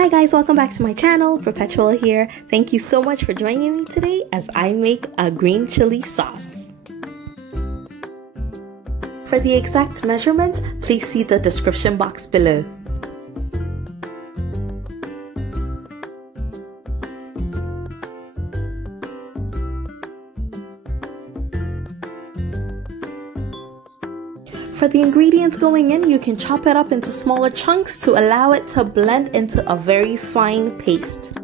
Hi guys, welcome back to my channel. Perpetual here. Thank you so much for joining me today as I make a green chili sauce. For the exact measurements, please see the description box below. For the ingredients going in, you can chop it up into smaller chunks to allow it to blend into a very fine paste.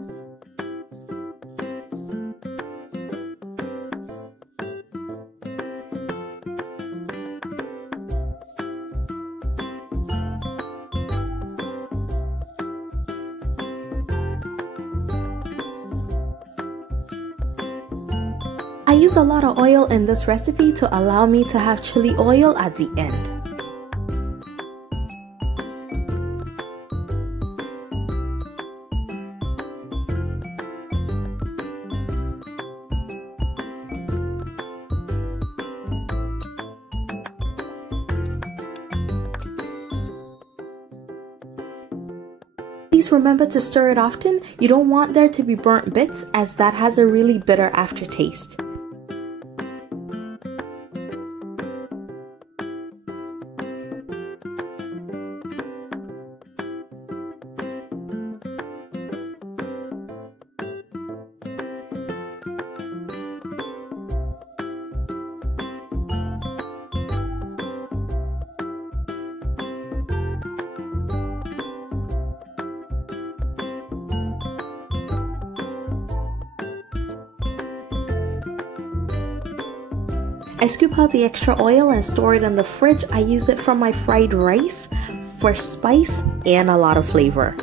I use a lot of oil in this recipe to allow me to have chili oil at the end. Please remember to stir it often. You don't want there to be burnt bits as that has a really bitter aftertaste. I scoop out the extra oil and store it in the fridge. I use it for my fried rice for spice and a lot of flavor.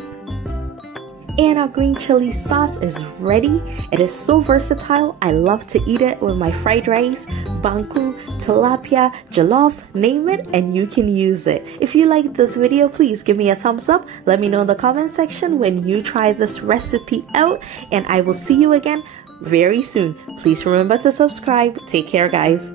And our green chili sauce is ready. It is so versatile. I love to eat it with my fried rice, banku, tilapia, jollof, name it, and you can use it. If you like this video, please give me a thumbs up. Let me know in the comment section when you try this recipe out, and I will see you again very soon. Please remember to subscribe. Take care, guys.